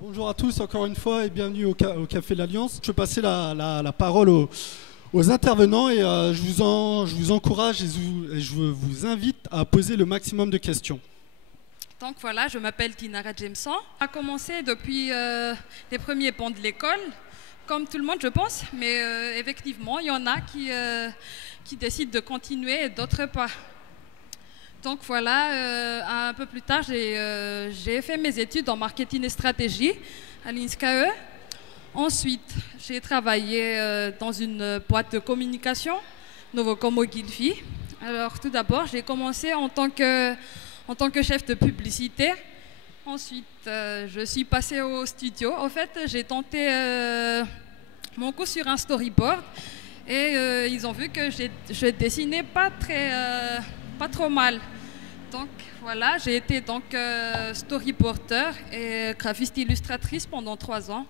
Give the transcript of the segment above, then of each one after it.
Bonjour à tous encore une fois et bienvenue au Café de l'Alliance. Je vais passer la parole aux intervenants et je vous encourage et je vous invite à poser le maximum de questions. Donc voilà, je m'appelle Tinara Jameson. A commencé depuis les premiers bancs de l'école, comme tout le monde je pense, mais effectivement il y en a qui décident de continuer et d'autres pas. Donc voilà, un peu plus tard j'ai fait mes études en marketing et stratégie à l'INSCAE. Ensuite j'ai travaillé dans une boîte de communication, Novocom Ogilvy. Alors tout d'abord j'ai commencé en tant que chef de publicité. Ensuite, je suis passée au studio. En fait, j'ai tenté mon coup sur un storyboard et ils ont vu que je dessinais pas trop mal. Donc voilà, j'ai été donc storyboarder et graphiste illustratrice pendant 3 ans.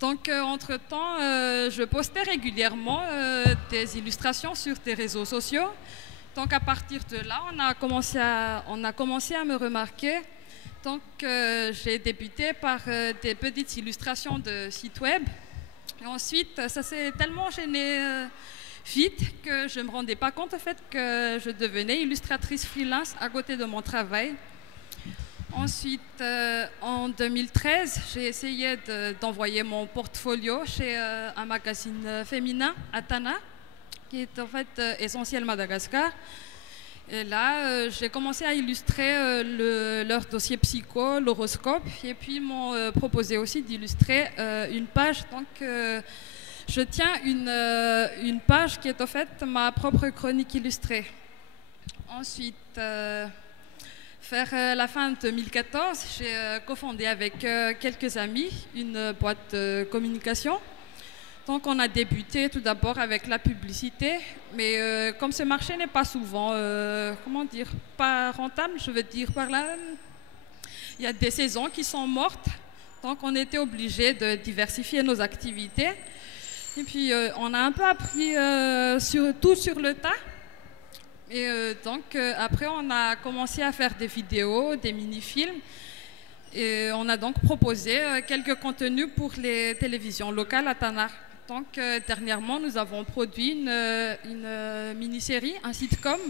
Donc entre-temps, je postais régulièrement des illustrations sur des réseaux sociaux. Donc à partir de là, on a commencé à me remarquer. Donc j'ai débuté par des petites illustrations de sites web. Et ensuite, ça s'est tellement enchaîné vite que je ne me rendais pas compte en fait que je devenais illustratrice freelance à côté de mon travail. Ensuite, en 2013, j'ai essayé d'envoyer mon portfolio chez un magazine féminin, Atana, qui est en fait Essentiel Madagascar. Et là, j'ai commencé à illustrer leur dossier psycho, l'horoscope, et puis ils m'ont proposé aussi d'illustrer une page. Donc, je tiens une page qui est en fait ma propre chronique illustrée. Ensuite, vers la fin de 2014, j'ai cofondé avec quelques amis une boîte de communication. Donc on a débuté tout d'abord avec la publicité, mais comme ce marché n'est pas souvent, comment dire, pas rentable, je veux dire par là, il y a des saisons qui sont mortes, donc on était obligé de diversifier nos activités. Et puis on a un peu appris tout sur le tas. Et donc après on a commencé à faire des vidéos, des mini-films. Et on a donc proposé quelques contenus pour les télévisions locales à Tanar. Donc dernièrement, nous avons produit une mini-série, un sitcom,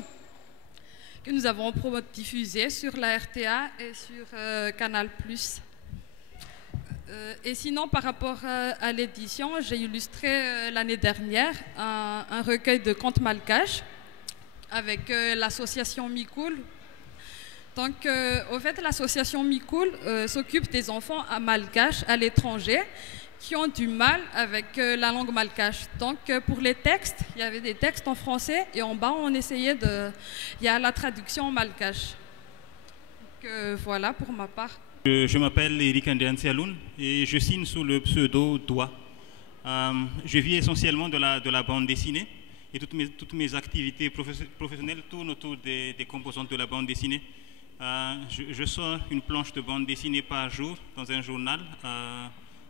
que nous avons diffusé sur la RTA et sur Canal+. Et sinon, par rapport à l'édition, j'ai illustré l'année dernière un recueil de contes malgaches avec l'association Mikoul. Donc, au fait, l'association Mikoul s'occupe des enfants malgaches à l'étranger qui ont du mal avec la langue malgache. Donc, pour les textes, il y avait des textes en français et en bas, on essayait il y a la traduction en malgache. Donc, voilà pour ma part. Je m'appelle Eric Ndiansialoun et je signe sous le pseudo Doua. Je vis essentiellement de la bande dessinée et toutes mes activités professionnelles tournent autour des composantes de la bande dessinée. Je sors une planche de bande dessinée par jour dans un journal,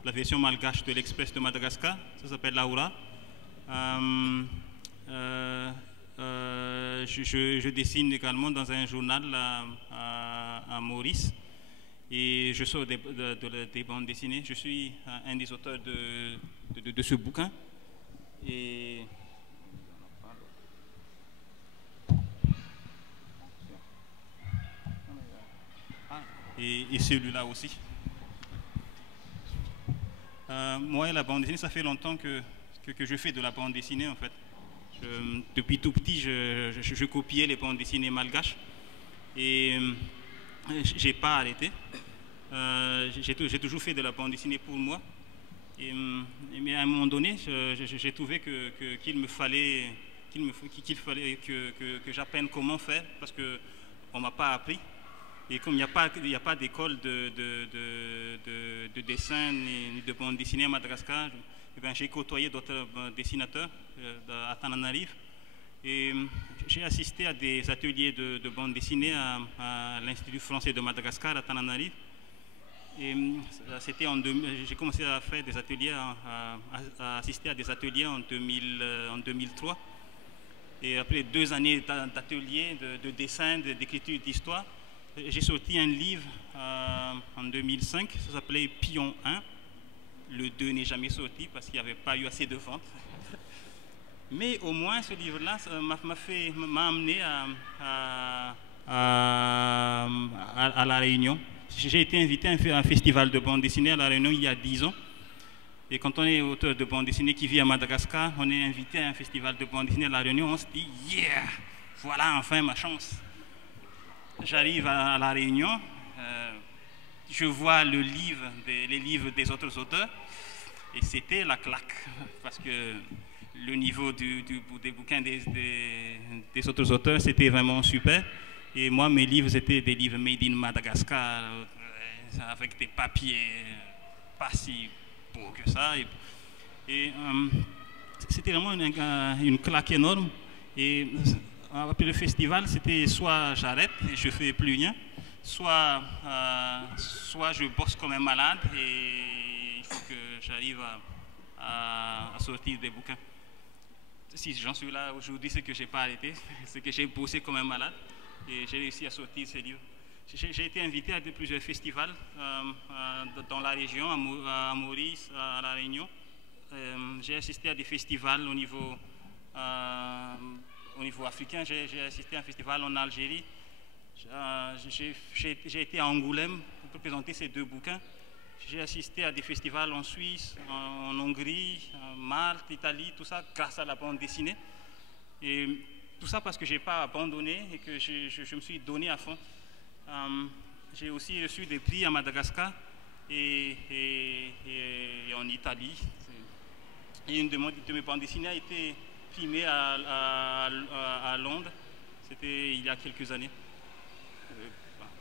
la version malgache de l'Express de Madagascar, ça s'appelle Laura. Je dessine également dans un journal à Maurice et je sors des bandes dessinées. Je suis un des auteurs de ce bouquin. Et celui-là aussi. Moi et la bande dessinée, ça fait longtemps que je fais de la bande dessinée en fait. Depuis tout petit, je copiais les bandes dessinées malgaches et j'ai pas arrêté. J'ai toujours fait de la bande dessinée pour moi. Mais à un moment donné, j'ai trouvé qu'il fallait que j'apprenne comment faire parce qu'on ne m'a pas appris. Et comme il n'y a pas d'école de dessin ni de bande dessinée à Madagascar, j'ai côtoyé d'autres dessinateurs à Tananarive. Et j'ai assisté à des ateliers de bande dessinée à l'Institut français de Madagascar à Tananarive. Et j'ai commencé à faire des ateliers, à assister à des ateliers en 2003. Et après 2 années d'ateliers, de dessin, d'écriture, d'histoire, j'ai sorti un livre en 2005, ça s'appelait Pion 1. Le 2 n'est jamais sorti parce qu'il n'y avait pas eu assez de ventes. Mais au moins, ce livre-là m'a amené à La Réunion. J'ai été invité à un festival de bande dessinée à La Réunion il y a 10 ans. Et quand on est auteur de bande dessinée qui vit à Madagascar, on est invité à un festival de bande dessinée à La Réunion, on se dit « Yeah, voilà enfin ma chance ». J'arrive à La Réunion, je vois les livres des autres auteurs, et c'était la claque, parce que le niveau des bouquins des autres auteurs, c'était vraiment super. Et moi, mes livres, étaient des livres made in Madagascar, avec des papiers pas si beaux que ça. Et c'était vraiment une claque énorme. Et après le festival, c'était soit j'arrête et je ne fais plus rien, soit je bosse comme un malade et il faut que j'arrive à sortir des bouquins. Si j'en suis là aujourd'hui, c'est que je n'ai pas arrêté, c'est que j'ai bossé comme un malade et j'ai réussi à sortir ces livres. J'ai été invité à plusieurs festivals dans la région, à Maurice, à La Réunion. J'ai assisté à des festivals au niveau africain, j'ai assisté à un festival en Algérie. J'ai été à Angoulême pour présenter ces 2 bouquins. J'ai assisté à des festivals en Suisse, en Hongrie, en Malte, Italie, tout ça grâce à la bande dessinée. Et tout ça parce que je n'ai pas abandonné et que je me suis donné à fond. J'ai aussi reçu des prix à Madagascar et en Italie. Et une de mes bandes dessinées a été primée à Londres. C'était il y a quelques années.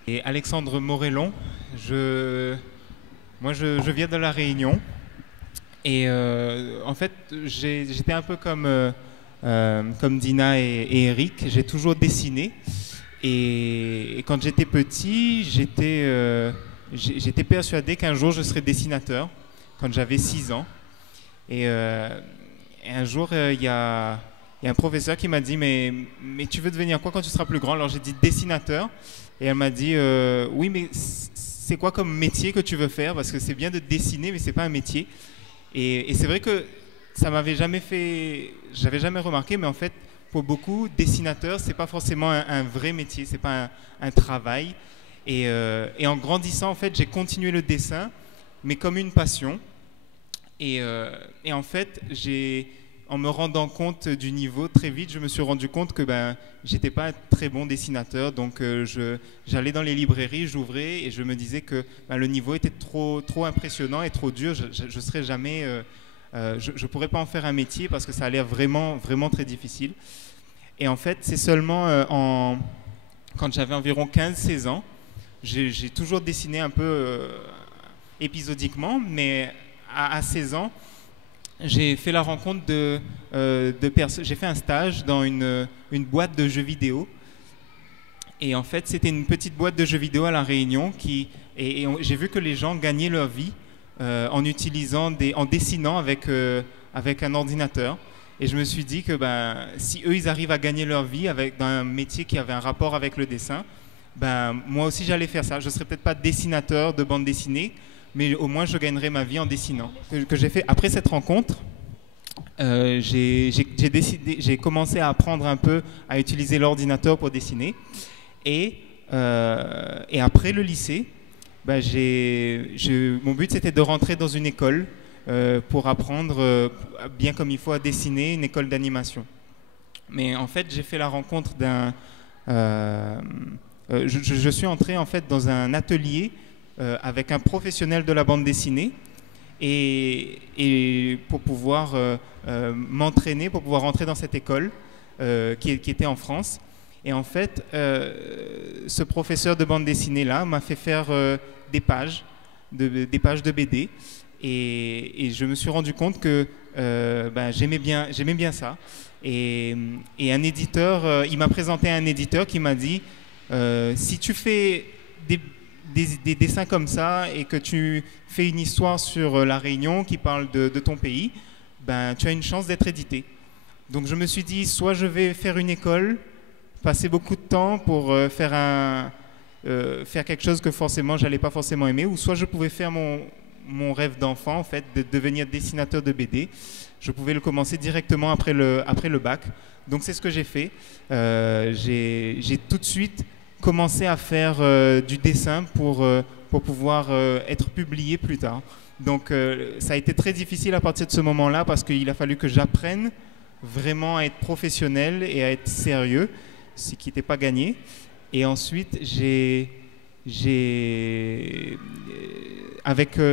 Et Alexandre Morellon, moi je viens de La Réunion et en fait j'étais un peu comme Dina et Eric, j'ai toujours dessiné et quand j'étais petit j'étais persuadé qu'un jour je serais dessinateur quand j'avais 6 ans et un jour il y a un professeur qui m'a dit mais tu veux devenir quoi quand tu seras plus grand? Alors j'ai dit dessinateur et elle m'a dit oui mais c'est quoi comme métier que tu veux faire? Parce que c'est bien de dessiner, mais c'est pas un métier. Et c'est vrai que ça m'avait j'avais jamais remarqué, mais en fait, pour beaucoup, dessinateur, c'est pas forcément un vrai métier, c'est pas un travail. Et en grandissant, en fait, j'ai continué le dessin, mais comme une passion. Et en fait, en me rendant compte du niveau, très vite, je me suis rendu compte que j'étais pas un très bon dessinateur. Donc, j'allais dans les librairies, j'ouvrais et je me disais que le niveau était trop impressionnant et trop dur. Je serais jamais, je pourrais pas en faire un métier parce que ça a l'air vraiment, vraiment très difficile. Et en fait, c'est seulement quand j'avais environ 15-16 ans, j'ai toujours dessiné un peu épisodiquement, mais à 16 ans, j'ai fait la rencontre de personnes. J'ai fait un stage dans une boîte de jeux vidéo. Et en fait, c'était une petite boîte de jeux vidéo à La Réunion et j'ai vu que les gens gagnaient leur vie en dessinant avec un ordinateur. Et je me suis dit que si eux, ils arrivent à gagner leur vie dans un métier qui avait un rapport avec le dessin, moi aussi, j'allais faire ça. Je ne serais peut-être pas dessinateur de bande dessinée, mais au moins je gagnerai ma vie en dessinant. Que j'ai fait après cette rencontre, j'ai commencé à apprendre un peu à utiliser l'ordinateur pour dessiner. Et après le lycée, mon but c'était de rentrer dans une école pour apprendre bien comme il faut à dessiner, une école d'animation. Mais en fait, j'ai fait la rencontre je suis entré en fait dans un atelier avec un professionnel de la bande dessinée et pour pouvoir m'entraîner, pour pouvoir rentrer dans cette école qui était en France. Et en fait, ce professeur de bande dessinée-là m'a fait faire des pages de BD et je me suis rendu compte que j'aimais bien ça. Et un éditeur, il m'a présenté un éditeur qui m'a dit si tu fais des dessins comme ça et que tu fais une histoire sur La Réunion qui parle de ton pays, tu as une chance d'être édité. Donc je me suis dit, soit je vais faire une école, passer beaucoup de temps pour faire faire quelque chose que forcément j'allais pas forcément aimer, ou soit je pouvais faire mon rêve d'enfant, en fait, de devenir dessinateur de BD. Je pouvais le commencer directement après le bac. Donc c'est ce que j'ai fait. J'ai tout de suite commencé à faire du dessin pour pouvoir être publié plus tard. Donc ça a été très difficile à partir de ce moment-là parce qu'il a fallu que j'apprenne vraiment à être professionnel et à être sérieux, ce qui n'était pas gagné. Et ensuite,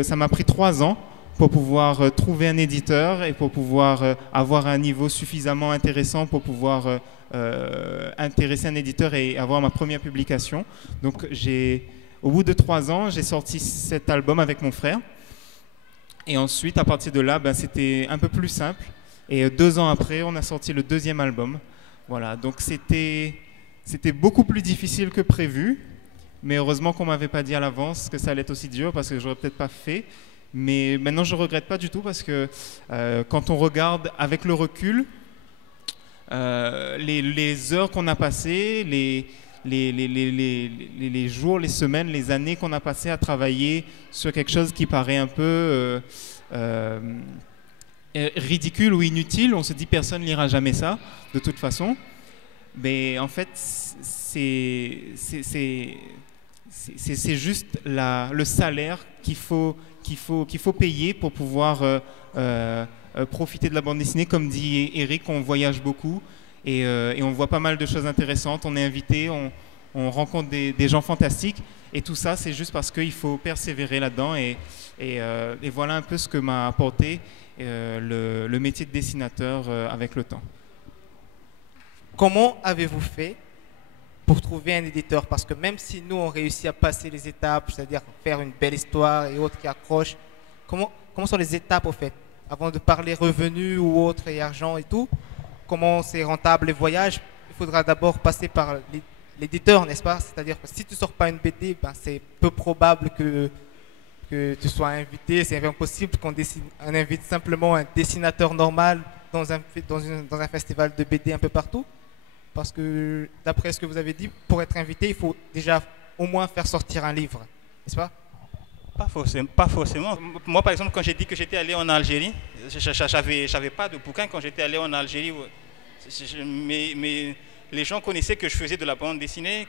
ça m'a pris 3 ans pour pouvoir trouver un éditeur et pour pouvoir avoir un niveau suffisamment intéressant pour pouvoir intéresser un éditeur et avoir ma première publication. Donc, au bout de 3 ans, j'ai sorti cet album avec mon frère. Et ensuite, à partir de là, c'était un peu plus simple. Et 2 ans après, on a sorti le 2e album. Voilà, donc c'était beaucoup plus difficile que prévu. Mais heureusement qu'on ne m'avait pas dit à l'avance que ça allait être aussi dur parce que je n'aurais peut-être pas fait. Mais maintenant, je ne regrette pas du tout parce que quand on regarde avec le recul, les heures qu'on a passées, les jours, les semaines, les années qu'on a passées à travailler sur quelque chose qui paraît un peu ridicule ou inutile, on se dit personne ne lira jamais ça, de toute façon. Mais en fait, c'est juste le salaire qu'il faut payer pour pouvoir profiter de la bande dessinée. Comme dit Eric, on voyage beaucoup et on voit pas mal de choses intéressantes. On est invité, on rencontre des gens fantastiques. Et tout ça, c'est juste parce qu'il faut persévérer là-dedans. Et voilà un peu ce que m'a apporté le métier de dessinateur avec le temps. Comment avez-vous fait pour trouver un éditeur? Parce que même si nous, on réussit à passer les étapes, c'est-à-dire faire une belle histoire et autres qui accrochent, comment sont les étapes au fait? Avant de parler revenus ou autres et argent et tout, comment c'est rentable les voyages? Il faudra d'abord passer par l'éditeur, n'est-ce pas? C'est-à-dire que si tu ne sors pas une BD, c'est peu probable que tu sois invité. C'est impossible qu'on invite simplement un dessinateur normal dans un festival de BD un peu partout. Parce que, d'après ce que vous avez dit, pour être invité, il faut déjà au moins faire sortir un livre, n'est-ce pas? Pas forcément. Moi, par exemple, quand j'ai dit que j'étais allé en Algérie, j'avais pas de bouquin quand j'étais allé en Algérie. Mais les gens connaissaient que je faisais de la bande dessinée,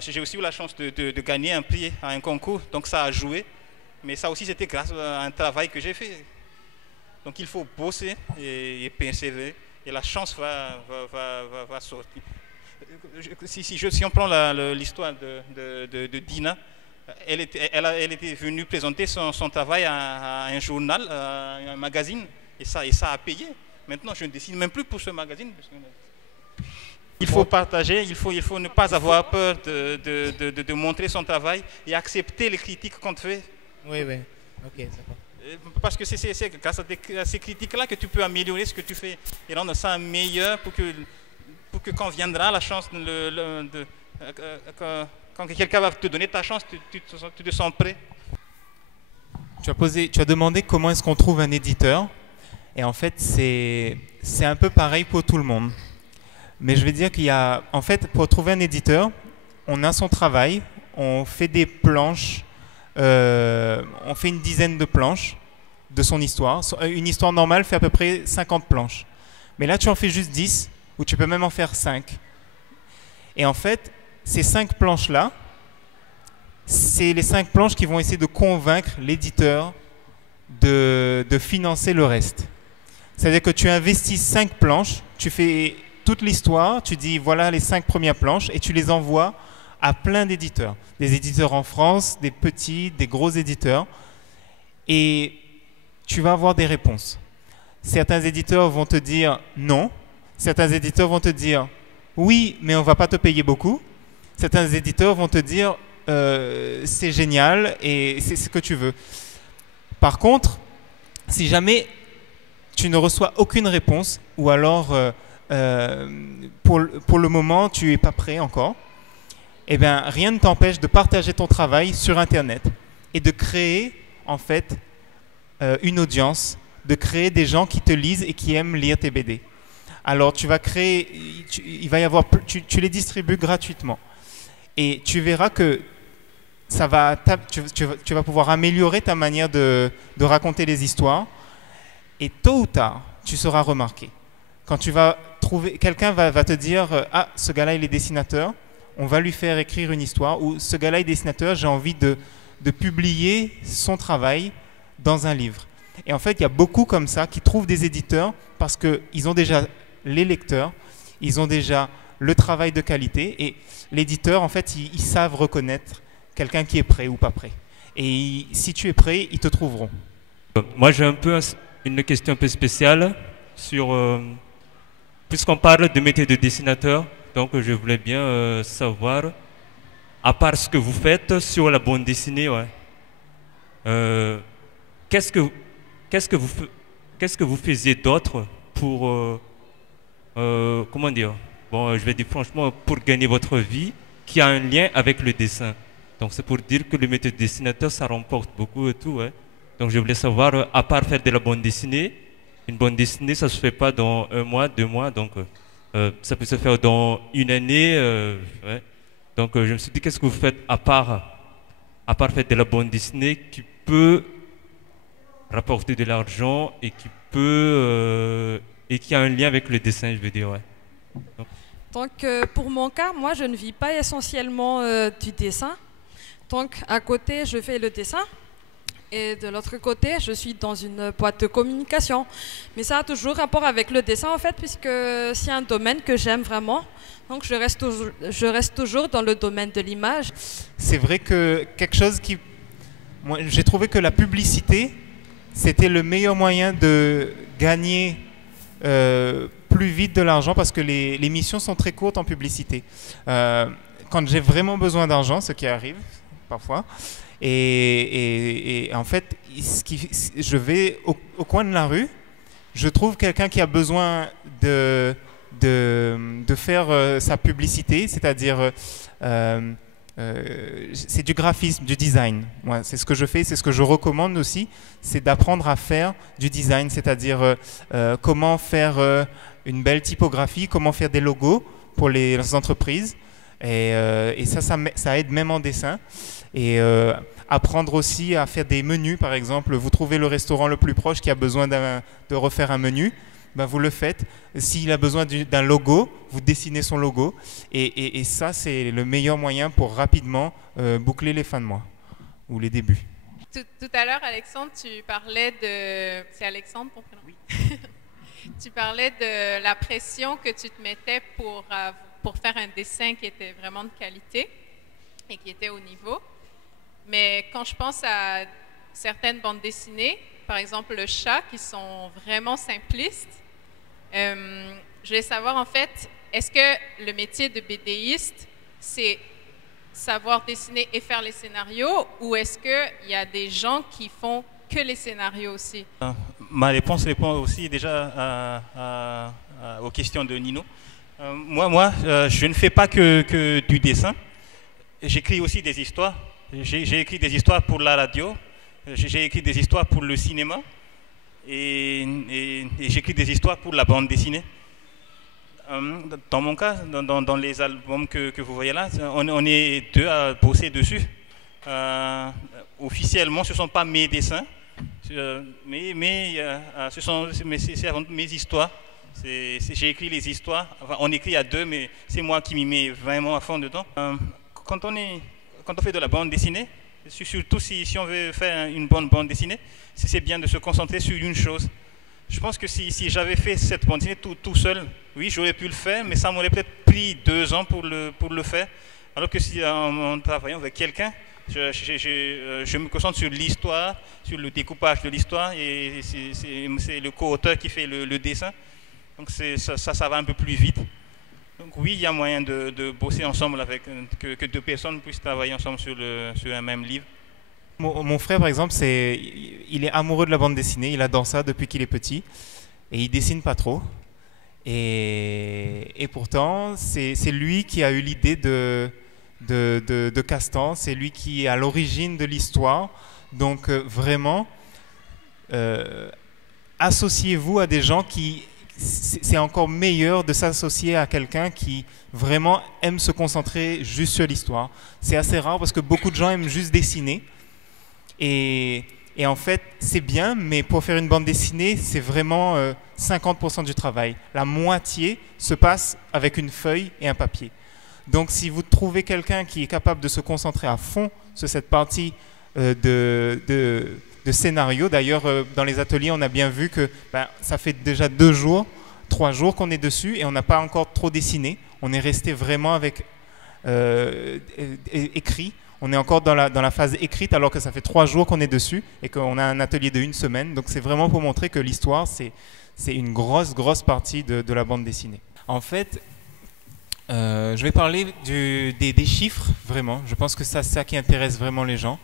j'ai aussi eu la chance de gagner un prix à un concours, donc ça a joué. Mais ça aussi, c'était grâce à un travail que j'ai fait. Donc il faut bosser et persévérer et la chance va sortir. Si on prend l'histoire de Dina, elle était venue présenter son travail à un journal, à un magazine, et ça a payé. Maintenant, je ne dessine même plus pour ce magazine. Il faut partager, il faut ne pas avoir peur de montrer son travail et accepter les critiques qu'on te fait. Oui, ok, d'accord. Parce que c'est grâce à ces critiques-là que tu peux améliorer ce que tu fais et rendre ça meilleur pour que quand viendra la chance, quand quelqu'un va te donner ta chance, tu te sens prêt. Tu as demandé comment est-ce qu'on trouve un éditeur. Et en fait, c'est un peu pareil pour tout le monde. Mais je vais dire en fait, pour trouver un éditeur, on a son travail, on fait des planches. On fait une dizaine de planches de son histoire. Une histoire normale fait à peu près 50 planches. Mais là, tu en fais juste 10, ou tu peux même en faire 5. Et en fait, ces 5 planches-là, c'est les 5 planches qui vont essayer de convaincre l'éditeur de financer le reste. C'est-à-dire que tu investis 5 planches, tu fais toute l'histoire, tu dis voilà les 5 premières planches, et tu les envoies à plein d'éditeurs. Des éditeurs en France, des petits, des gros éditeurs. Et tu vas avoir des réponses. Certains éditeurs vont te dire non. Certains éditeurs vont te dire oui, mais on ne va pas te payer beaucoup. Certains éditeurs vont te dire c'est génial et c'est ce que tu veux. Par contre, si jamais tu ne reçois aucune réponse ou alors pour le moment tu n'es pas prêt encore, eh bien, rien ne t'empêche de partager ton travail sur Internet et de créer, en fait, une audience, de créer des gens qui te lisent et qui aiment lire tes BD. alors tu vas créer, il va y avoir, tu les distribues gratuitement. Et tu verras que tu vas pouvoir améliorer ta manière de raconter les histoires. Et tôt ou tard, tu seras remarqué. Quand tu vas trouver, quelqu'un va te dire « Ah, ce gars-là, il est dessinateur, on va lui faire écrire une histoire. » Ou « Ce gars-là est dessinateur, j'ai envie de publier son travail dans un livre. » Et en fait, il y a beaucoup comme ça qui trouvent des éditeurs parce qu'ils ont déjà les lecteurs, ils ont déjà le travail de qualité. Et l'éditeur, en fait, ils savent reconnaître quelqu'un qui est prêt ou pas prêt. Et si tu es prêt, ils te trouveront. Moi, j'ai un peu une question un peu spéciale sur... puisqu'on parle de métier de dessinateur, donc je voulais bien savoir, à part ce que vous faites sur la bande dessinée, ouais, qu'est-ce que vous faisiez d'autre pour, comment dire, bon, je vais dire franchement, pour gagner votre vie, qui a un lien avec le dessin. Donc c'est pour dire que le métier de dessinateur, ça remporte beaucoup et tout, ouais. Donc je voulais savoir, à part faire de la bande dessinée, une bande dessinée, ça ne se fait pas dans 1 mois, 2 mois, donc ça peut se faire dans 1 année. Ouais. Donc je me suis dit, qu'est-ce que vous faites à part faire de la bande dessinée qui peut rapporter de l'argent et qui peut et qui a un lien avec le dessin, je veux dire, ouais. Donc pour mon cas, moi je ne vis pas essentiellement du dessin. Donc à côté, je fais le dessin. Et de l'autre côté, je suis dans une boîte de communication. Mais ça a toujours rapport avec le dessin, en fait, puisque c'est un domaine que j'aime vraiment. Donc, je reste toujours dans le domaine de l'image. C'est vrai que quelque chose qui... Moi, j'ai trouvé que la publicité, c'était le meilleur moyen de gagner plus vite de l'argent parce que les missions sont très courtes en publicité. Quand j'ai vraiment besoin d'argent, ce qui arrive parfois, et en fait, je vais au coin de la rue, je trouve quelqu'un qui a besoin de faire sa publicité, c'est-à-dire c'est du graphisme, du design. Moi, c'est ce que je fais, c'est ce que je recommande aussi, c'est d'apprendre à faire du design, c'est-à-dire comment faire une belle typographie, comment faire des logos pour les entreprises. Et ça aide même en dessin. Et apprendre aussi à faire des menus, par exemple. Vous trouvez le restaurant le plus proche qui a besoin de refaire un menu, ben vous le faites. S'il a besoin d'un logo, vous dessinez son logo. Et ça, c'est le meilleur moyen pour rapidement boucler les fins de mois ou les débuts. Tout à l'heure, Alexandre, tu parlais de... C'est Alexandre ton prénom? Oui. Tu parlais de la pression que tu te mettais pour faire un dessin qui était vraiment de qualité et qui était au niveau. Mais quand je pense à certaines bandes dessinées, par exemple le chat, qui sont vraiment simplistes, je voulais savoir en fait, est-ce que le métier de BDiste, c'est savoir dessiner et faire les scénarios, ou est-ce qu'il y a des gens qui font que les scénarios aussi? Ma réponse répond aussi déjà aux questions de Nino. Moi, je ne fais pas que du dessin. J'écris aussi des histoires. J'ai écrit des histoires pour la radio. J'ai écrit des histoires pour le cinéma. Et j'écris des histoires pour la bande dessinée. Dans mon cas, dans les albums que vous voyez là, on est 2 à bosser dessus. Officiellement, ce ne sont pas mes dessins, mais c'est avant tout mes histoires. J'ai écrit les histoires. Enfin, on écrit à 2, mais c'est moi qui m'y mets vraiment à fond dedans. Quand on fait de la bande dessinée, surtout si on veut faire une bonne bande dessinée, c'est bien de se concentrer sur une chose. Je pense que si j'avais fait cette bande dessinée tout seul, oui, j'aurais pu le faire, mais ça m'aurait peut-être pris 2 ans pour le faire. Alors que si en travaillant avec quelqu'un, je me concentre sur l'histoire, sur le découpage de l'histoire, et c'est le co-auteur qui fait le dessin. Donc ça va un peu plus vite. Donc oui, il y a moyen de bosser ensemble avec que 2 personnes puissent travailler ensemble sur un même livre. Mon frère, par exemple, il est amoureux de la bande dessinée, il adore ça depuis qu'il est petit, et il dessine pas trop. Et pourtant, c'est lui qui a eu l'idée de Castan, c'est lui qui est à l'origine de l'histoire. Donc vraiment, associez-vous à des gens qui c'est encore meilleur de s'associer à quelqu'un qui vraiment aime se concentrer juste sur l'histoire. C'est assez rare parce que beaucoup de gens aiment juste dessiner. Et en fait, c'est bien, mais pour faire une bande dessinée, c'est vraiment 50% du travail. La moitié se passe avec une feuille et un papier. Donc, si vous trouvez quelqu'un qui est capable de se concentrer à fond sur cette partie de scénario, d'ailleurs, dans les ateliers, on a bien vu que ça fait déjà 2 jours, 3 jours qu'on est dessus et on n'a pas encore trop dessiné. On est resté vraiment avec écrit. On est encore dans la phase écrite alors que ça fait 3 jours qu'on est dessus et qu'on a un atelier de 1 semaine. Donc, c'est vraiment pour montrer que l'histoire, c'est une grosse partie de la bande dessinée. En fait, je vais parler des chiffres, vraiment. Je pense que c'est ça qui intéresse vraiment les gens.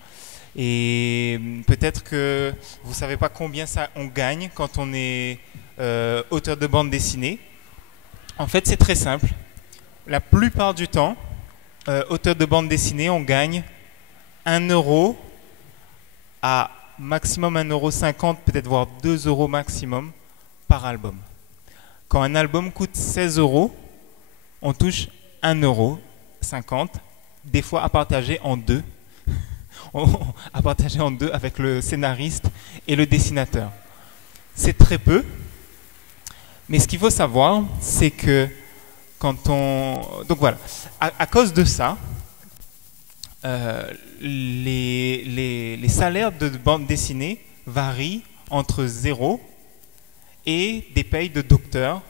Et peut-être que vous ne savez pas combien on gagne quand on est auteur de bande dessinée. En fait, c'est très simple. La plupart du temps, auteur de bande dessinée, on gagne 1 euro à maximum 1,50 €, peut-être voire 2 € maximum par album. Quand un album coûte 16 €, on touche 1,50 €, des fois à partager en deux. À partager en deux avec le scénariste et le dessinateur. C'est très peu, mais ce qu'il faut savoir, c'est que donc voilà, à cause de ça, les salaires de bande dessinée varient entre 0 et des payes de docteurs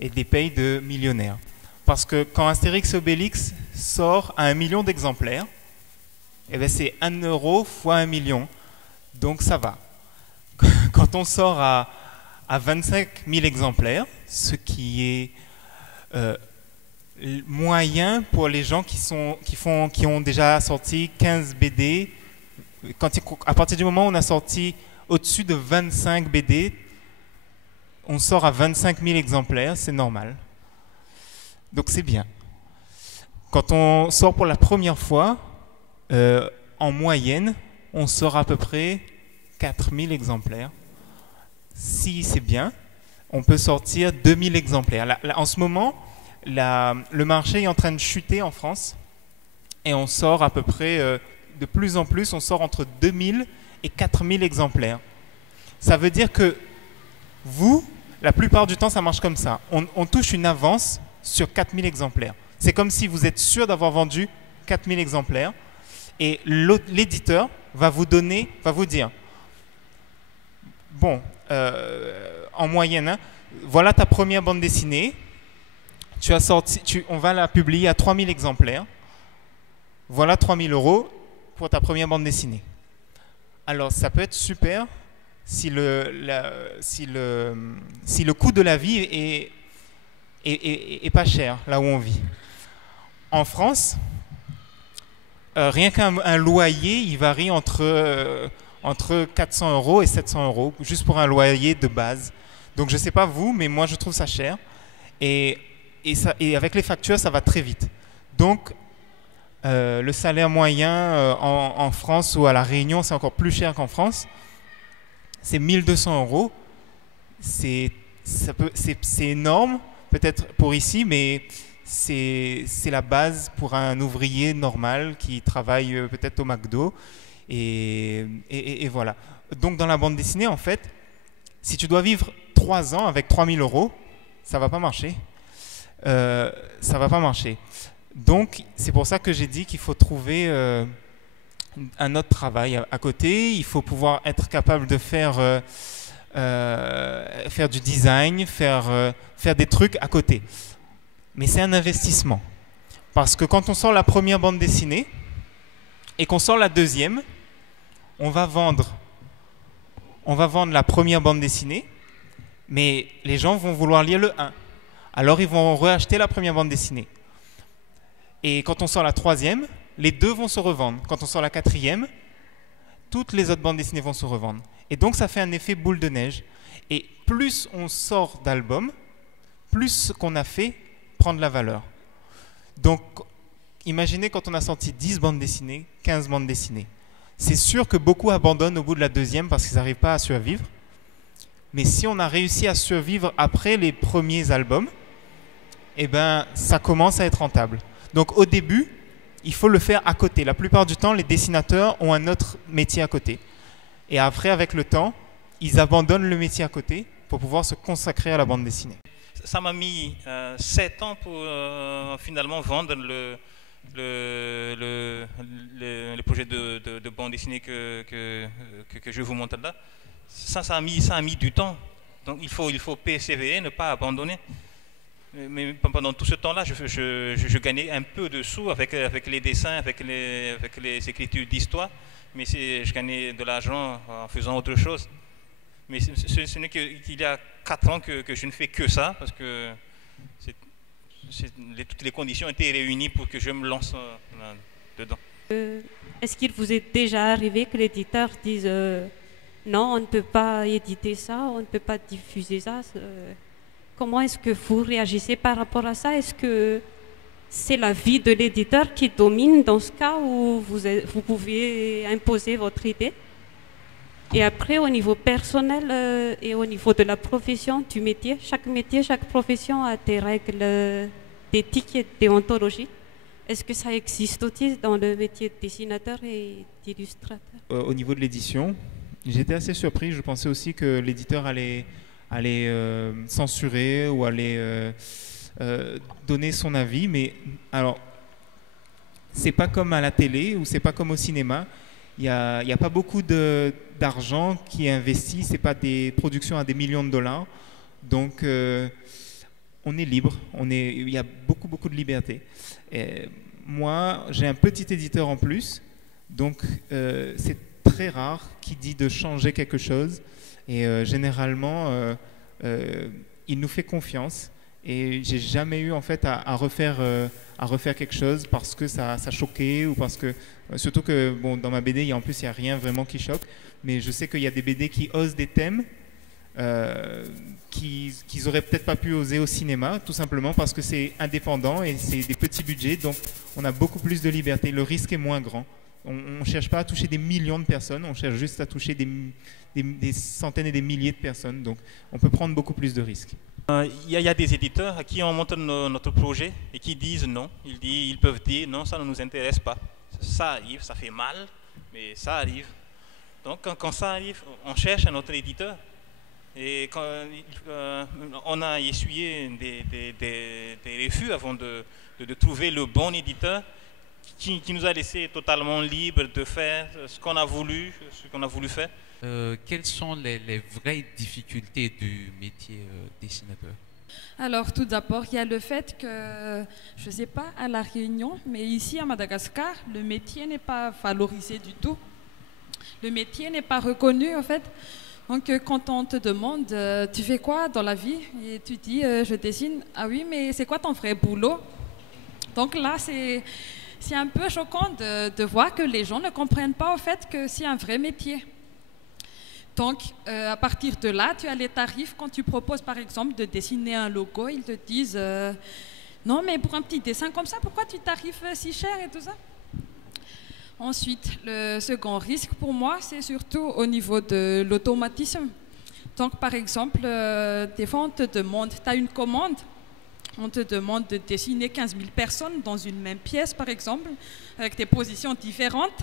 et des payes de millionnaires. Parce que quand Astérix et Obélix sort à 1 million d'exemplaires, eh bien c'est 1 euro fois 1 million. Donc ça va. Quand on sort à 25 000 exemplaires, ce qui est moyen pour les gens qui ont déjà sorti 15 BD, à partir du moment où on a sorti au-dessus de 25 BD, on sort à 25 000 exemplaires, c'est normal. Donc c'est bien. Quand on sort pour la première fois, en moyenne, on sort à peu près 4 000 exemplaires. Si c'est bien, on peut sortir 2 000 exemplaires. En ce moment, le marché est en train de chuter en France et on sort à peu près, de plus en plus, on sort entre 2 000 et 4 000 exemplaires. Ça veut dire que la plupart du temps, ça marche comme ça. On touche une avance sur 4 000 exemplaires. C'est comme si vous êtes sûr d'avoir vendu 4 000 exemplaires et l'éditeur va vous dire, bon, en moyenne, voilà ta première bande dessinée, on va la publier à 3 000 exemplaires, voilà 3 000 € pour ta première bande dessinée. Alors ça peut être super si le coût de la vie est pas cher là où on vit. En France, rien qu'un loyer, il varie entre 400 € et 700 € juste pour un loyer de base. Donc je ne sais pas vous, mais moi je trouve ça cher. Et avec les factures, ça va très vite. Donc le salaire moyen en France ou à La Réunion, c'est encore plus cher qu'en France. C'est 1 200 €. C'est énorme, peut-être pour ici, mais c'est la base pour un ouvrier normal qui travaille peut-être au McDo. Et voilà. Donc dans la bande dessinée, en fait, si tu dois vivre 3 ans avec 3 000 €, ça ne va pas marcher. Ça va pas marcher. Donc c'est pour ça que j'ai dit qu'il faut trouver un autre travail à côté. Il faut pouvoir être capable de faire du design, faire des trucs à côté. Mais c'est un investissement. Parce que quand on sort la première bande dessinée et qu'on sort la deuxième, on va vendre la première bande dessinée, mais les gens vont vouloir lire le 1. Alors ils vont reacheter la première bande dessinée. Et quand on sort la troisième, les deux vont se revendre. Quand on sort la quatrième, toutes les autres bandes dessinées vont se revendre. Et donc ça fait un effet boule de neige. Et plus on sort d'albums, plus ce qu'on a fait prend de la valeur. Donc imaginez quand on a sorti 10 bandes dessinées, 15 bandes dessinées. C'est sûr que beaucoup abandonnent au bout de la deuxième parce qu'ils n'arrivent pas à survivre. Mais si on a réussi à survivre après les premiers albums, eh ben, ça commence à être rentable. Donc au début, il faut le faire à côté. La plupart du temps, les dessinateurs ont un autre métier à côté. Et après, avec le temps, ils abandonnent le métier à côté pour pouvoir se consacrer à la bande dessinée. Ça m'a mis 7 ans pour finalement vendre le projet de bande dessinée que je vous montre là. Ça a mis du temps. Donc il faut persévérer, ne pas abandonner. Mais pendant tout ce temps-là, je gagnais un peu de sous avec les dessins, avec les écritures d'histoire. Mais je gagnais de l'argent en faisant autre chose. Mais ce n'est qu'il y a 4 ans que je ne fais que ça, parce que toutes les conditions étaient réunies pour que je me lance dedans. Est-ce qu'il vous est déjà arrivé que l'éditeur dise non, on ne peut pas éditer ça, on ne peut pas diffuser ça? Comment est-ce que vous réagissez par rapport à ça? Est-ce que c'est la vie de l'éditeur qui domine dans ce cas où vous pouvez imposer votre idée? Et après, au niveau personnel et au niveau de la profession, du métier, chaque profession a des règles d'éthique et de déontologie. Est-ce que ça existe aussi dans le métier de dessinateur et d'illustrateur? Au niveau de l'édition, j'étais assez surpris. Je pensais aussi que l'éditeur allait censurer ou allait donner son avis. Mais alors, c'est pas comme à la télé ou c'est pas comme au cinéma. Il n'y a pas beaucoup d'argent qui est investi, ce n'est pas des productions à des millions de dollars. Donc, on est libre, il y a beaucoup de liberté. Et moi, j'ai un petit éditeur en plus, donc c'est très rare qu'il dit de changer quelque chose. Et généralement, il nous fait confiance. Et j'ai jamais eu en fait à refaire quelque chose parce que ça choquait ou parce que surtout que bon, dans ma BD en plus il n'y a rien vraiment qui choque, mais je sais qu'il y a des BD qui osent des thèmes qu'ils auraient peut-être pas pu oser au cinéma, tout simplement parce que c'est indépendant et c'est des petits budgets, donc on a beaucoup plus de liberté, le risque est moins grand. On ne cherche pas à toucher des millions de personnes, on cherche juste à toucher des centaines et des milliers de personnes, donc on peut prendre beaucoup plus de risques. Il y a des éditeurs à qui on montre notre projet et qui disent non. Ils peuvent dire non, ça ne nous intéresse pas. Ça arrive, ça fait mal, mais ça arrive. Donc quand ça arrive, on cherche un autre éditeur. Et quand, on a essuyé des refus avant de trouver le bon éditeur qui nous a laissé totalement libres de faire ce qu'on a voulu faire. Quelles sont les vraies difficultés du métier dessinateur? Alors tout d'abord, il y a le fait que, je ne sais pas à La Réunion, mais ici à Madagascar, le métier n'est pas valorisé du tout. Le métier n'est pas reconnu en fait. Donc quand on te demande tu fais quoi dans la vie et tu dis je dessine, ah oui mais c'est quoi ton vrai boulot? Donc là c'est un peu choquant de voir que les gens ne comprennent pas au fait que c'est un vrai métier. Donc, à partir de là, tu as les tarifs. Quand tu proposes, par exemple, de dessiner un logo, ils te disent non, mais pour un petit dessin comme ça, pourquoi tu tarifes si cher et tout ça? Ensuite, le second risque pour moi, c'est surtout au niveau de l'automatisme. Donc, par exemple, des fois, on te demande, tu as une commande, on te demande de dessiner 15 000 personnes dans une même pièce, par exemple, avec des positions différentes.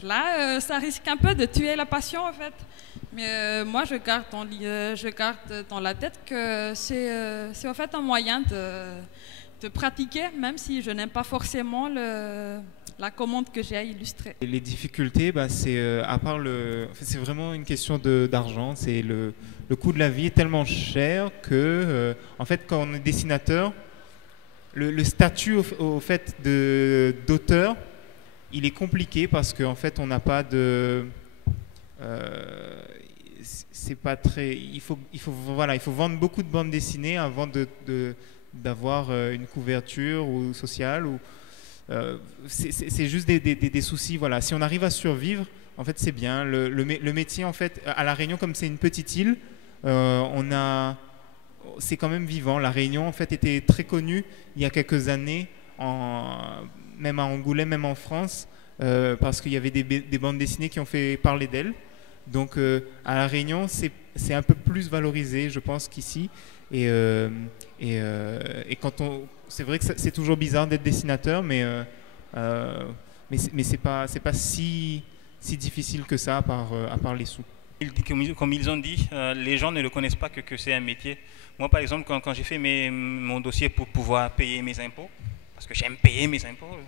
Là, ça risque un peu de tuer la passion, en fait. Mais moi, je garde dans la tête que c'est en fait un moyen de pratiquer, même si je n'aime pas forcément la commande que j'ai à illustrer. Les difficultés, c'est vraiment une question d'argent. C'est le coût de la vie est tellement cher que, en fait, quand on est dessinateur, le statut au fait d'auteur, il est compliqué parce qu'en fait, on n'a pas de c'est pas très. Il faut vendre beaucoup de bandes dessinées avant d'avoir une couverture ou sociale. C'est juste des soucis. Voilà. Si on arrive à survivre, en fait, c'est bien. Le métier, en fait, à La Réunion, comme c'est une petite île, c'est quand même vivant. La Réunion, en fait, était très connue il y a quelques années, même à Angoulême, même en France, parce qu'il y avait des bandes dessinées qui ont fait parler d'elle. Donc à La Réunion, c'est c'est un peu plus valorisé, je pense, qu'ici. Et quand c'est vrai que c'est toujours bizarre d'être dessinateur, mais c'est pas si difficile que ça, à part les sous. Comme ils ont dit, les gens ne le connaissent pas que c'est un métier. Moi, par exemple, quand j'ai fait mon dossier pour pouvoir payer mes impôts, parce que j'aime payer mes impôts,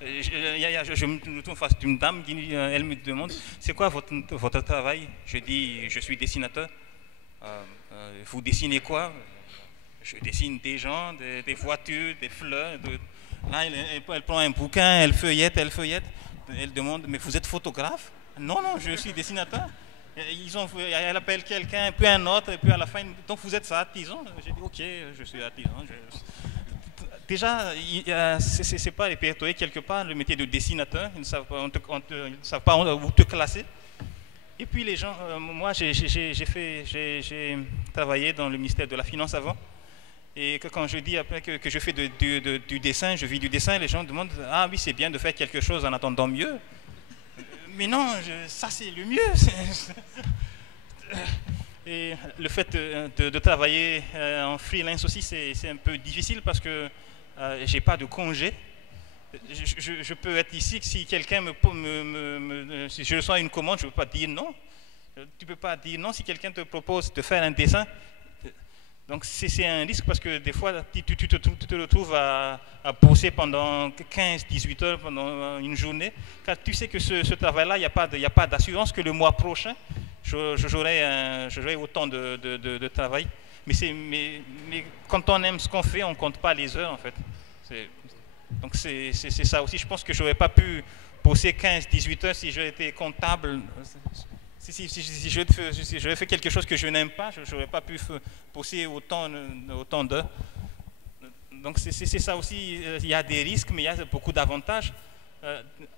je me trouve face d'une dame, elle me demande « C'est quoi votre travail ?» Je dis « Je suis dessinateur. » Vous dessinez quoi? Je dessine des gens, des voitures, des fleurs. Là, elle prend un bouquin, elle feuillette. Elle demande « Mais vous êtes photographe ?» Non, je suis dessinateur. Elle appelle quelqu'un, puis un autre, et puis à la fin, donc vous êtes artisan? J'ai dit ok, je suis artisan. Déjà, c'est pas répertorié quelque part le métier de dessinateur, ils ne savent pas où te classer. Et puis les gens, moi j'ai travaillé dans le ministère de la Finance avant, et quand je dis après que je fais du dessin, je vis du dessin, les gens demandent ah oui c'est bien de faire quelque chose en attendant mieux. Mais non, ça c'est le mieux. Et le fait de travailler en freelance aussi, c'est un peu difficile parce que j'ai pas de congé. Je peux être ici, si quelqu'un si je reçois une commande, je ne peux pas dire non. Tu ne peux pas dire non si quelqu'un te propose de faire un dessin. Donc c'est un risque parce que des fois tu te retrouves à bosser pendant 15-18 heures pendant une journée, car tu sais que ce travail-là, il n'y a pas d'assurance que le mois prochain, j'aurai autant de travail. Mais quand on aime ce qu'on fait, on ne compte pas les heures en fait. Donc c'est ça aussi, je pense que je n'aurais pas pu bosser 15-18 heures si j'avais été comptable. Si j'avais fait quelque chose que je n'aime pas, je n'aurais pas pu bosser autant d'heures. Donc c'est ça aussi, il y a des risques, mais il y a beaucoup d'avantages.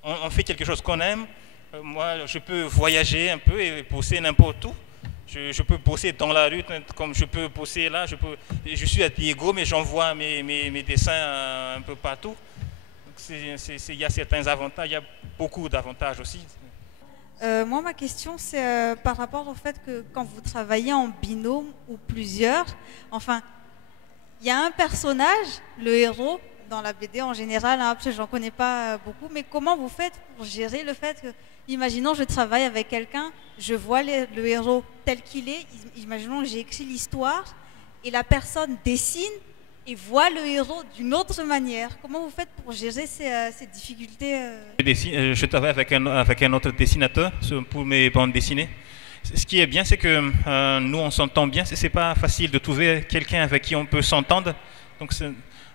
On fait quelque chose qu'on aime. Moi, je peux voyager un peu et bosser n'importe où. Je peux bosser dans la rue, comme je peux bosser là. Je suis à Diego, mais j'envoie mes dessins un peu partout. Il y a certains avantages, il y a beaucoup d'avantages aussi. Moi, ma question, c'est par rapport au fait que quand vous travaillez en binôme ou plusieurs, enfin, il y a un personnage, le héros, dans la BD en général, hein, parce que je n'en connais pas beaucoup, mais comment vous faites pour gérer le fait que, imaginons, je travaille avec quelqu'un, je vois le héros tel qu'il est, imaginons que j'ai écrit l'histoire, et la personne dessine et voit le héros d'une autre manière. Comment vous faites pour gérer ces difficultés Je travaille avec un autre dessinateur pour mes bandes dessinées. Ce qui est bien, c'est que nous, on s'entend bien. Ce n'est pas facile de trouver quelqu'un avec qui on peut s'entendre. Donc,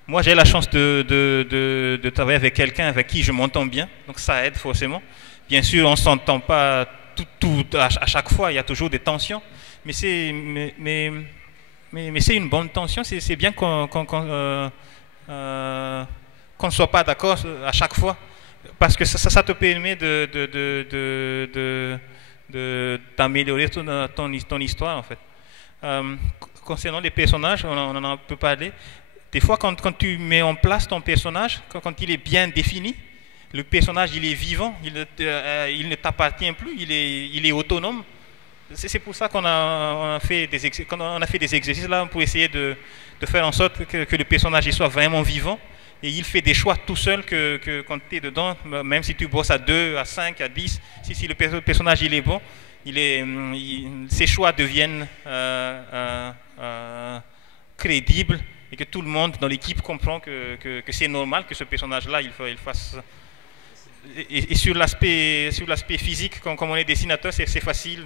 moi, j'ai la chance de travailler avec quelqu'un avec qui je m'entends bien. Donc, ça aide forcément. Bien sûr, on ne s'entend pas à chaque fois. Il y a toujours des tensions. Mais c'est une bonne tension. C'est bien qu'on ne soit pas d'accord à chaque fois. Parce que ça te permet d'améliorer ton histoire, en fait. Concernant les personnages, on en a un peu parlé. Des fois, quand tu mets en place ton personnage, quand il est bien défini, le personnage il est vivant, il ne t'appartient plus, il est autonome. C'est pour ça qu'on a fait des exercices là pour essayer de faire en sorte que le personnage il soit vraiment vivant. Et il fait des choix tout seul que quand tu es dedans, même si tu bosses à 2, à 5, à 10, si le personnage il est bon, ses choix deviennent crédibles et que tout le monde dans l'équipe comprend que c'est normal que ce personnage-là il fasse. Et sur l'aspect physique, comme on est dessinateur, c'est facile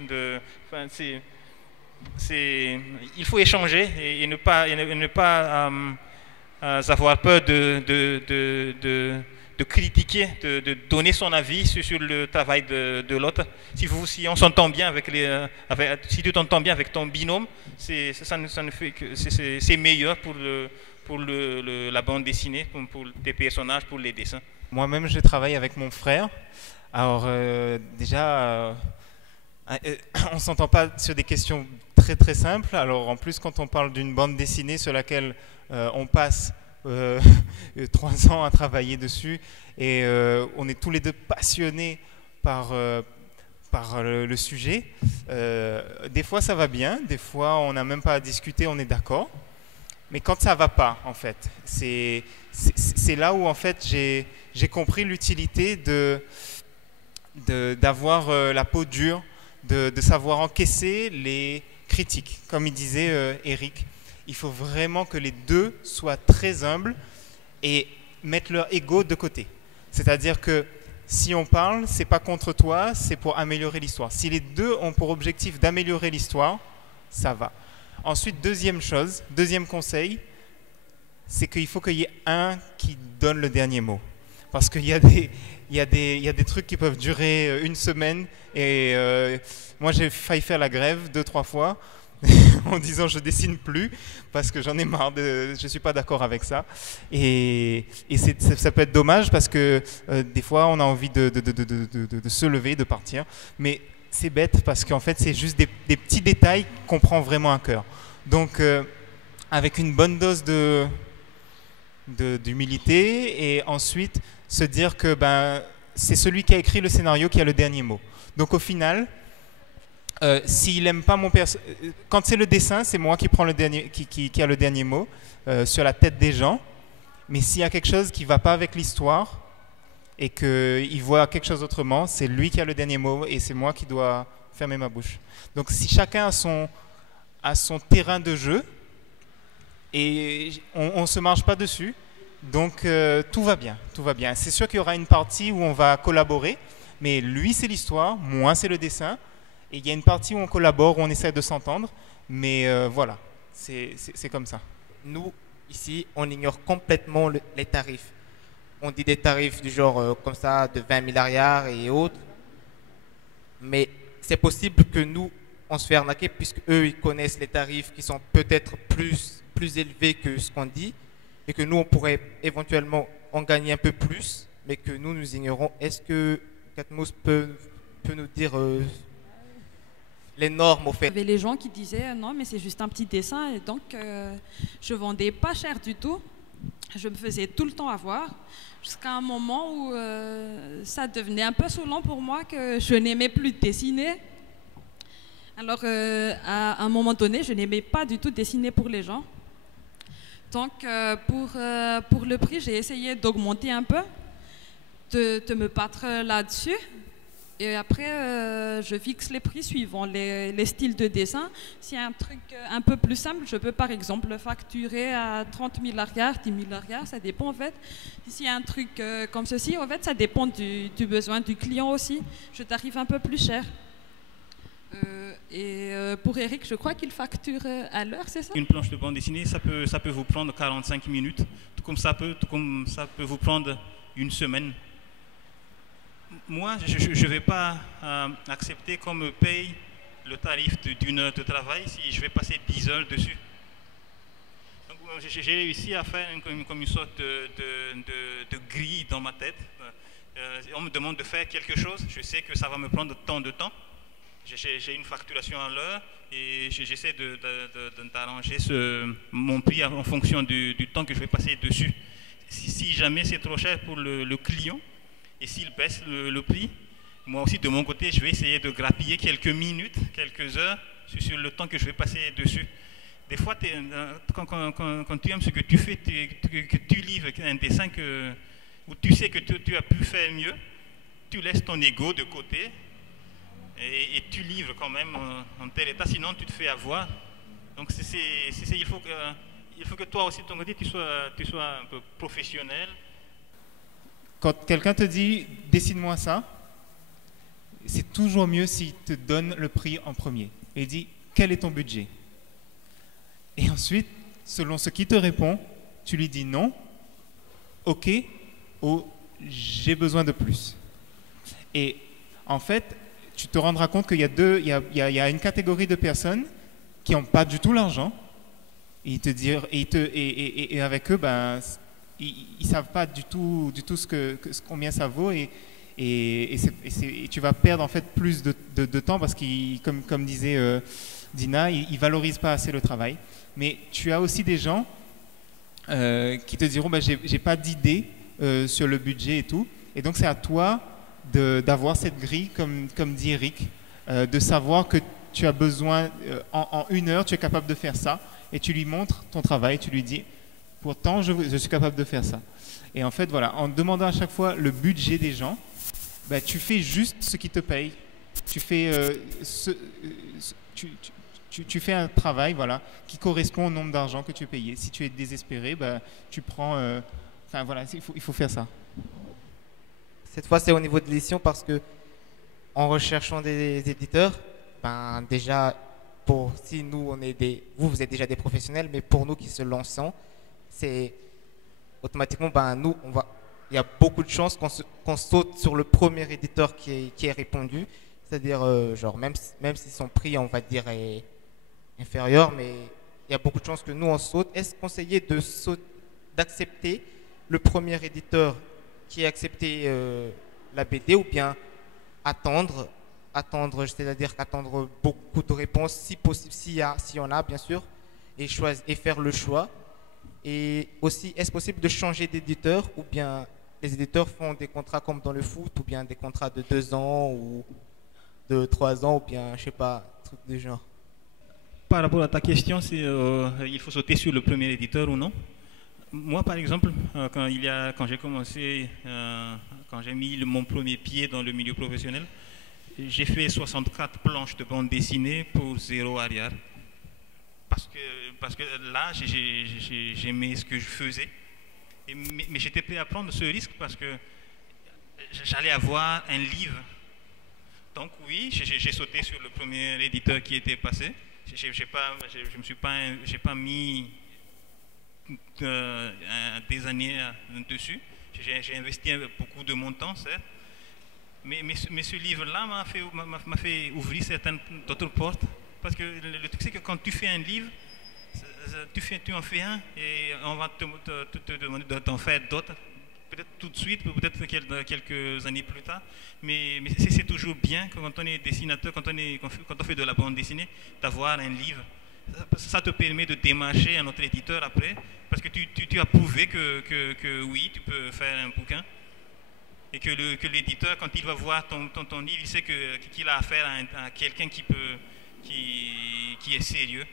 il faut échanger et ne pas avoir peur de critiquer, de donner son avis sur le travail de l'autre. Si on s'entend bien si tu t'entends bien avec ton binôme, ça ne fait que c'est meilleur pour la bande dessinée, pour tes personnages, pour les dessins. Moi-même, je travaille avec mon frère. Alors déjà, on ne s'entend pas sur des questions très très simples. Alors en plus, quand on parle d'une bande dessinée sur laquelle on passe 3 ans à travailler dessus et on est tous les deux passionnés par par le sujet. Des fois ça va bien, des fois on n'a même pas à discuter, on est d'accord. Mais quand ça va pas, en fait, c'est là où en fait j'ai compris l'utilité d'avoir la peau dure, de savoir encaisser les critiques. Comme il disait Eric, il faut vraiment que les deux soient très humbles et mettre leur ego de côté. C'est-à-dire que si on parle, c'est pas contre toi, c'est pour améliorer l'histoire. Si les deux ont pour objectif d'améliorer l'histoire, ça va. Ensuite, deuxième chose, deuxième conseil, c'est qu'il faut qu'il y ait un qui donne le dernier mot. Parce qu'il y a des trucs qui peuvent durer une semaine. Et moi, j'ai failli faire la grève 2-3 fois en disant je dessine plus parce que j'en ai marre, je ne suis pas d'accord avec ça. Et ça peut être dommage parce que des fois, on a envie de se lever, de partir. Mais c'est bête parce qu'en fait, c'est juste des petits détails qu'on prend vraiment à cœur. Donc, avec une bonne dose d'humilité et ensuite se dire que c'est celui qui a écrit le scénario qui a le dernier mot. Donc, au final, s'il n'aime pas mon personnage, quand c'est le dessin, c'est moi qui prends le dernier, qui a le dernier mot sur la tête des gens. Mais s'il y a quelque chose qui ne va pas avec l'histoire et qu'il voit quelque chose autrement, c'est lui qui a le dernier mot et c'est moi qui dois fermer ma bouche. Donc si chacun a son terrain de jeu et on ne se marche pas dessus, donc tout va bien, tout va bien. C'est sûr qu'il y aura une partie où on va collaborer, mais lui c'est l'histoire, moi c'est le dessin, et il y a une partie où on collabore, où on essaie de s'entendre, mais voilà, c'est comme ça. Nous, ici, on ignore complètement les tarifs. On dit des tarifs du genre comme ça, de 20 milliards et autres. Mais c'est possible que nous, on se fait arnaquer puisque eux, ils connaissent les tarifs qui sont peut-être plus élevés que ce qu'on dit. Et que nous, on pourrait éventuellement en gagner un peu plus, mais que nous ignorons. Est-ce que Katmos peut nous dire les normes au fait? Il y avait les gens qui disaient non, mais c'est juste un petit dessin. Et donc, je vendais pas cher du tout. Je me faisais tout le temps avoir. Jusqu'à un moment où ça devenait un peu saoulant pour moi, que je n'aimais plus dessiner. Alors, à un moment donné, je n'aimais pas du tout dessiner pour les gens. Donc, pour le prix, j'ai essayé d'augmenter un peu, de me battre là-dessus. Et après, je fixe les prix suivant les styles de dessin. S'il y a un truc un peu plus simple, je peux par exemple facturer à 30 000 arrières, 10 000 arrières, ça dépend en fait. S'il y a un truc comme ceci, en fait, ça dépend du besoin du client aussi. Je t'arrive un peu plus cher. Pour Eric, je crois qu'il facture à l'heure, c'est ça? Une planche de bande dessinée, ça peut vous prendre 45 minutes, tout comme ça peut vous prendre une semaine. Moi, je ne vais pas accepter qu'on me paye le tarif d'une heure de travail si je vais passer 10 heures dessus. Donc, j'ai réussi à faire comme une sorte de grille dans ma tête. On me demande de faire quelque chose, je sais que ça va me prendre tant de temps. J'ai une facturation à l'heure et j'essaie d'arranger mon prix en fonction du temps que je vais passer dessus. Si jamais c'est trop cher pour le client, et s'il baisse le prix, moi aussi de mon côté, je vais essayer de grappiller quelques minutes, quelques heures sur le temps que je vais passer dessus. Des fois, quand tu aimes ce que tu fais, que tu livres un dessin où tu sais que tu as pu faire mieux, tu laisses ton ego de côté et tu livres quand même en tel état, sinon tu te fais avoir. Donc il faut que toi aussi de ton côté, tu sois un peu professionnel. Quand quelqu'un te dit « dessine-moi ça », c'est toujours mieux s'il te donne le prix en premier. Et il dit « quel est ton budget ?» Et ensuite, selon ce qu'il te répond, tu lui dis « non »,« ok » ou « j'ai besoin de plus ». Et en fait, tu te rendras compte qu'il y a une catégorie de personnes qui n'ont pas du tout l'argent. Et avec eux, ils ne savent pas du tout combien ça vaut et tu vas perdre en fait plus de temps parce qu'ils, comme disait Dina, ils ne valorisent pas assez le travail. Mais tu as aussi des gens qui te diront j'ai pas d'idée sur le budget et tout. Et donc c'est à toi d'avoir cette grille, comme dit Eric, de savoir que tu as besoin, en 1 heure, tu es capable de faire ça, et tu lui montres ton travail, tu lui dis, pourtant, je suis capable de faire ça. Et en fait, voilà, en demandant à chaque fois le budget des gens, bah, tu fais juste ce qui te paye. Tu fais, tu fais un travail, voilà, qui correspond au nombre d'argent que tu es payé. Si tu es désespéré, bah, tu prends... Enfin, voilà, il faut faire ça. Cette fois, c'est au niveau de l'édition parce que en recherchant des éditeurs, ben, déjà, si nous, vous êtes déjà des professionnels, mais pour nous qui se lançons, c'est automatiquement, ben, nous, il y a beaucoup de chances qu'on saute sur le premier éditeur qui est répondu, c'est-à-dire, genre, même si son prix, on va dire, est inférieur, mais il y a beaucoup de chances que nous, on saute. Est-ce conseillé d'accepter le premier éditeur qui a accepté la BD ou bien attendre, c'est-à-dire qu'attendre beaucoup de réponses, si possible, s'il y en a, bien sûr, et faire le choix. Et aussi, est-ce possible de changer d'éditeur ou bien les éditeurs font des contrats comme dans le foot ou bien des contrats de 2 ans ou de 3 ans ou bien, je sais pas, truc du genre? Par rapport à ta question, c'est il faut sauter sur le premier éditeur ou non. Moi, par exemple, quand j'ai commencé, quand j'ai mis mon premier pied dans le milieu professionnel, j'ai fait 64 planches de bande dessinée pour 0 arrière. Parce que là, j'aimais ce que je faisais. Mais j'étais prêt à prendre ce risque parce que j'allais avoir un livre. Donc oui, j'ai sauté sur le premier éditeur qui était passé. J'ai pas mis des années dessus. J'ai investi beaucoup de mon temps, certes. Mais ce livre-là m'a fait ouvrir certaines d'autres portes. Parce que le truc, c'est que quand tu fais un livre, tu en fais un et on va te demander d'en faire d'autres. Peut-être tout de suite, peut-être quelques années plus tard. Mais c'est toujours bien quand on est dessinateur, quand on fait de la bande dessinée, d'avoir un livre. Ça te permet de démarcher un autre éditeur après, parce que tu as prouvé que oui, tu peux faire un bouquin. Et que l'éditeur, quand il va voir ton livre, il sait qu'il a affaire à quelqu'un qui est sérieux.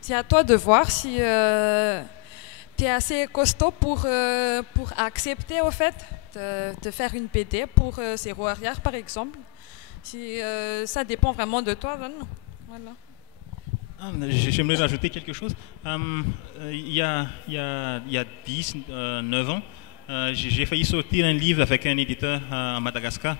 C'est à toi de voir si tu es assez costaud pour accepter au fait de faire une BD pour 0 arrière par exemple. Si, ça dépend vraiment de toi. Voilà. J'aimerais rajouter quelque chose. Il y a 9 ans, j'ai failli sortir un livre avec un éditeur à Madagascar.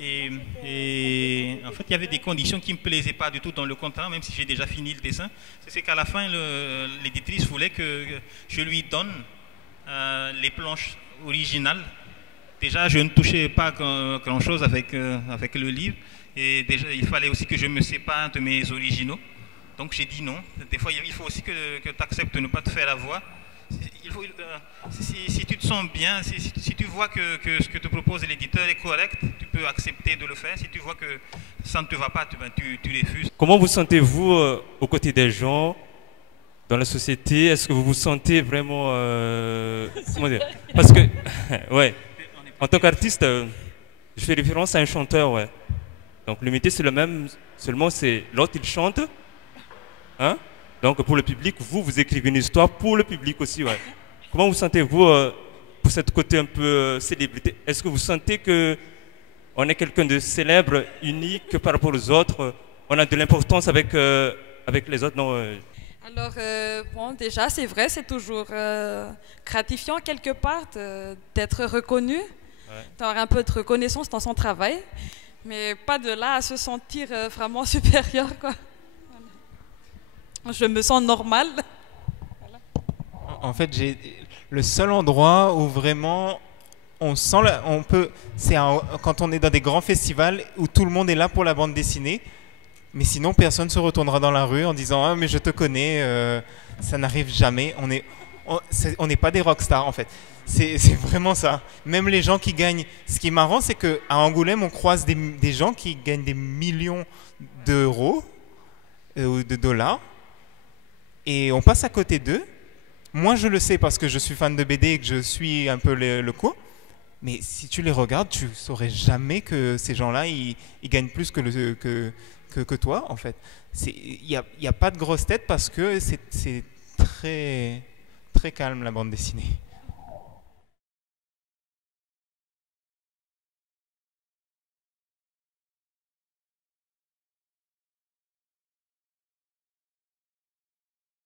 Et en fait, il y avait des conditions qui ne me plaisaient pas du tout dans le contrat, même si j'ai déjà fini le dessin. C'est qu'à la fin, l'éditrice voulait que je lui donne les planches originales. Déjà, je ne touchais pas grand-chose avec le livre. Et déjà, il fallait aussi que je me sépare de mes originaux. Donc j'ai dit non. Des fois, il faut aussi que tu acceptes de ne pas te faire avoir. Si tu te sens bien, si tu vois que ce que te propose l'éditeur est correct, tu peux accepter de le faire. Si tu vois que ça ne te va pas, tu refuses. Comment vous sentez-vous aux côtés des gens, dans la société? Est-ce que vous vous sentez vraiment... comment dire? Parce que, ouais, en tant qu'artiste, je fais référence à un chanteur, ouais. Donc le métier c'est le même, seulement c'est l'autre il chante, hein? Donc pour le public, vous écrivez une histoire pour le public aussi, ouais. Comment vous sentez-vous pour cette côté un peu célébrité? Est-ce que vous sentez que on est quelqu'un de célèbre, unique par rapport aux autres? On a de l'importance avec les autres, non? Alors, bon, déjà, c'est vrai, c'est toujours gratifiant quelque part d'être reconnu, d'avoir un peu de reconnaissance dans son travail. Mais pas de là à se sentir vraiment supérieur, quoi. Voilà. Je me sens normale. Voilà. En fait, le seul endroit où vraiment on sent, c'est quand on est dans des grands festivals où tout le monde est là pour la bande dessinée, mais sinon personne ne se retournera dans la rue en disant ah mais je te connais, ça n'arrive jamais. On n'est pas des rockstars en fait. C'est vraiment ça. Même les gens qui gagnent. Ce qui est marrant, c'est qu'à Angoulême, on croise des gens qui gagnent des millions d'euros ou de dollars. Et on passe à côté d'eux. Moi, je le sais parce que je suis fan de BD et que je suis un peu le coup. Mais si tu les regardes, tu ne saurais jamais que ces gens-là, ils gagnent plus que toi, en fait. Il n'y a pas de grosse tête parce que c'est très, très calme, la bande dessinée.